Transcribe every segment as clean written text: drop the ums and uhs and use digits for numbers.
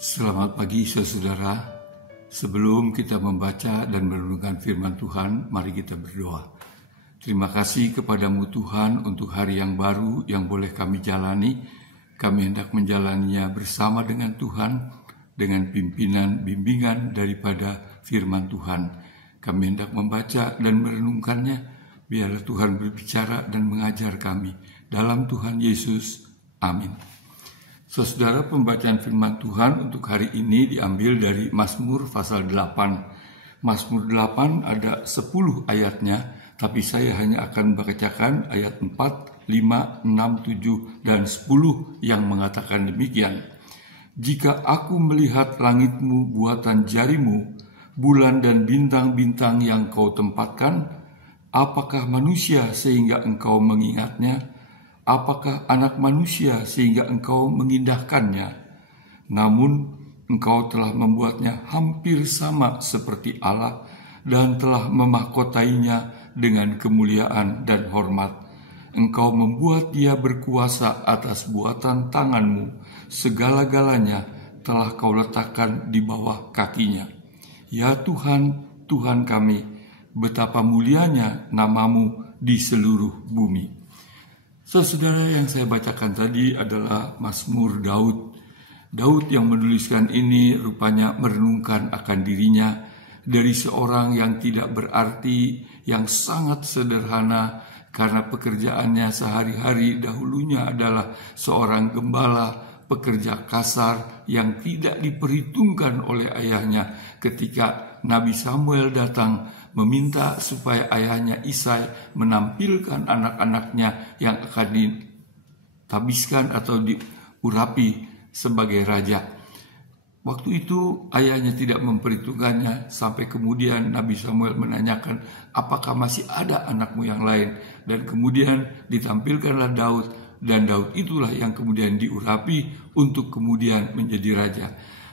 Selamat pagi saudara. Sebelum kita membaca dan merenungkan firman Tuhan, mari kita berdoa. Terima kasih kepadamu Tuhan untuk hari yang baru yang boleh kami jalani. Kami hendak menjalaninya bersama dengan Tuhan, dengan pimpinan bimbingan daripada firman Tuhan. Kami hendak membaca dan merenungkannya. Biarlah Tuhan berbicara dan mengajar kami. Dalam Tuhan Yesus, amin. Saudara, pembacaan firman Tuhan untuk hari ini diambil dari Mazmur pasal 8. Mazmur 8 ada 10 ayatnya, tapi saya hanya akan membacakan ayat 4, 5, 6, 7, dan 10 yang mengatakan demikian. Jika aku melihat langitmu buatan jarimu, bulan dan bintang-bintang yang kau tempatkan, apakah manusia sehingga engkau mengingatnya? Apakah anak manusia sehingga engkau mengindahkannya? Namun engkau telah membuatnya hampir sama seperti Allah dan telah memahkotainya dengan kemuliaan dan hormat. Engkau membuat dia berkuasa atas buatan tanganmu. Segala-galanya telah kau letakkan di bawah kakinya. Ya Tuhan, Tuhan kami, betapa mulianya namamu di seluruh bumi. Saudara, yang saya bacakan tadi adalah Mazmur Daud. Daud yang menuliskan ini rupanya merenungkan akan dirinya dari seorang yang tidak berarti, yang sangat sederhana karena pekerjaannya sehari-hari dahulunya adalah seorang gembala, pekerja kasar yang tidak diperhitungkan oleh ayahnya. Ketika Nabi Samuel datang meminta supaya ayahnya Isai menampilkan anak-anaknya yang akan ditabiskan atau diurapi sebagai raja. Waktu itu ayahnya tidak memperhitungkannya sampai kemudian Nabi Samuel menanyakan, apakah masih ada anakmu yang lain? Dan kemudian ditampilkanlah Daud, dan Daud itulah yang kemudian diurapi untuk kemudian menjadi raja.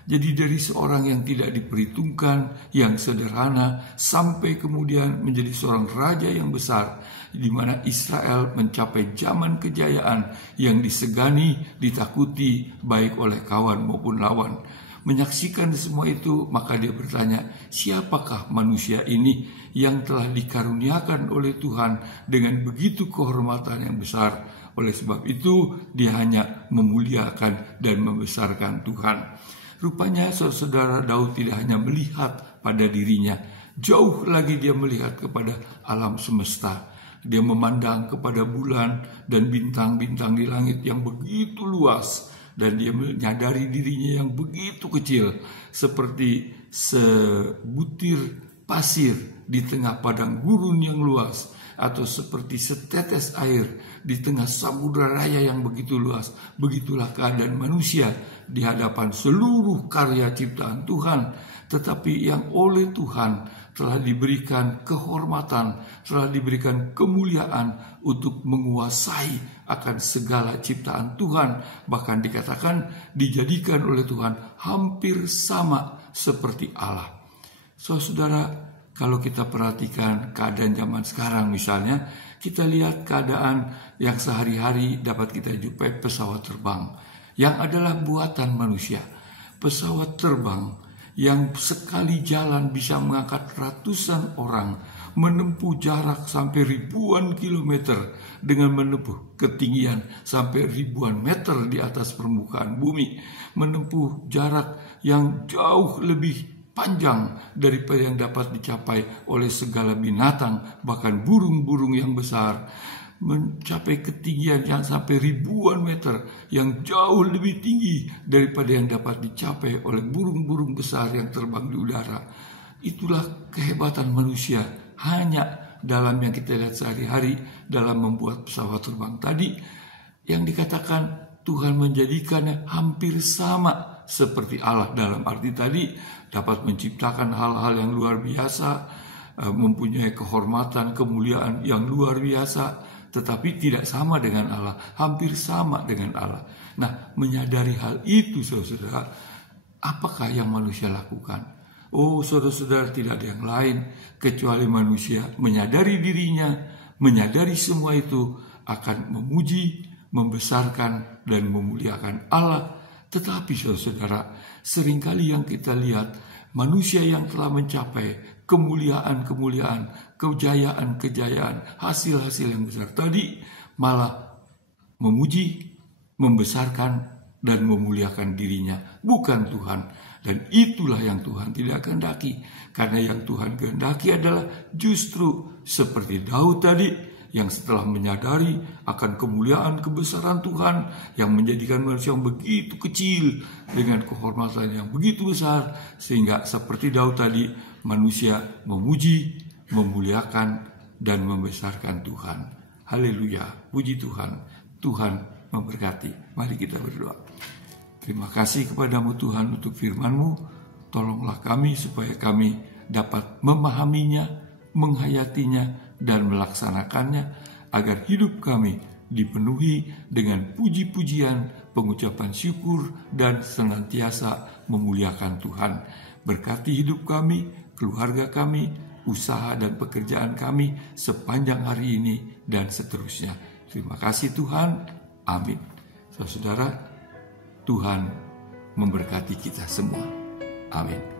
Jadi dari seorang yang tidak diperhitungkan, yang sederhana, sampai kemudian menjadi seorang raja yang besar, di mana Israel mencapai zaman kejayaan yang disegani, ditakuti, baik oleh kawan maupun lawan. Menyaksikan semua itu, maka dia bertanya, siapakah manusia ini yang telah dikaruniakan oleh Tuhan dengan begitu kehormatan yang besar? Oleh sebab itu, dia hanya memuliakan dan membesarkan Tuhan. Rupanya saudara, Daud tidak hanya melihat pada dirinya, jauh lagi dia melihat kepada alam semesta. Dia memandang kepada bulan dan bintang-bintang di langit yang begitu luas, dan dia menyadari dirinya yang begitu kecil, seperti sebutir pasir di tengah padang gurun yang luas, atau seperti setetes air di tengah samudra raya yang begitu luas. Begitulah keadaan manusia di hadapan seluruh karya ciptaan Tuhan, tetapi yang oleh Tuhan telah diberikan kehormatan, telah diberikan kemuliaan untuk menguasai akan segala ciptaan Tuhan. Bahkan dikatakan dijadikan oleh Tuhan hampir sama seperti Allah. Saudara, kalau kita perhatikan keadaan zaman sekarang misalnya, kita lihat keadaan yang sehari-hari dapat kita jumpai pesawat terbang yang adalah buatan manusia. Pesawat terbang yang sekali jalan bisa mengangkat ratusan orang, menempuh jarak sampai ribuan kilometer dengan menempuh ketinggian sampai ribuan meter di atas permukaan bumi, menempuh jarak yang jauh lebih panjang daripada yang dapat dicapai oleh segala binatang, bahkan burung-burung yang besar, mencapai ketinggian yang sampai ribuan meter, yang jauh lebih tinggi daripada yang dapat dicapai oleh burung-burung besar yang terbang di udara. Itulah kehebatan manusia hanya dalam yang kita lihat sehari-hari dalam membuat pesawat terbang tadi, yang dikatakan Tuhan menjadikannya hampir sama seperti Allah. Dalam arti tadi dapat menciptakan hal-hal yang luar biasa, mempunyai kehormatan, kemuliaan yang luar biasa, tetapi tidak sama dengan Allah, hampir sama dengan Allah. Nah, menyadari hal itu saudara, apakah yang manusia lakukan? Oh saudara-saudara, tidak ada yang lain kecuali manusia menyadari dirinya, menyadari semua itu akan memuji, membesarkan dan memuliakan Allah Tetapi saudara, seringkali yang kita lihat, manusia yang telah mencapai kemuliaan-kemuliaan, kejayaan-kejayaan, hasil-hasil yang besar tadi malah memuji, membesarkan, dan memuliakan dirinya, bukan Tuhan. Dan itulah yang Tuhan tidak kehendaki. Karena yang Tuhan kehendaki adalah justru seperti Daud tadi, yang setelah menyadari akan kemuliaan kebesaran Tuhan yang menjadikan manusia yang begitu kecil dengan kehormatan yang begitu besar, sehingga seperti Daud tadi manusia memuji, memuliakan, dan membesarkan Tuhan. Haleluya, puji Tuhan. Tuhan memberkati. Mari kita berdoa. Terima kasih kepadamu Tuhan untuk firman-Mu. Tolonglah kami supaya kami dapat memahaminya, menghayatinya, dan melaksanakannya, agar hidup kami dipenuhi dengan puji-pujian, pengucapan syukur, dan senantiasa memuliakan Tuhan. Berkati hidup kami, keluarga kami, usaha dan pekerjaan kami sepanjang hari ini dan seterusnya. Terima kasih Tuhan. Amin. Saudara, Tuhan memberkati kita semua. Amin.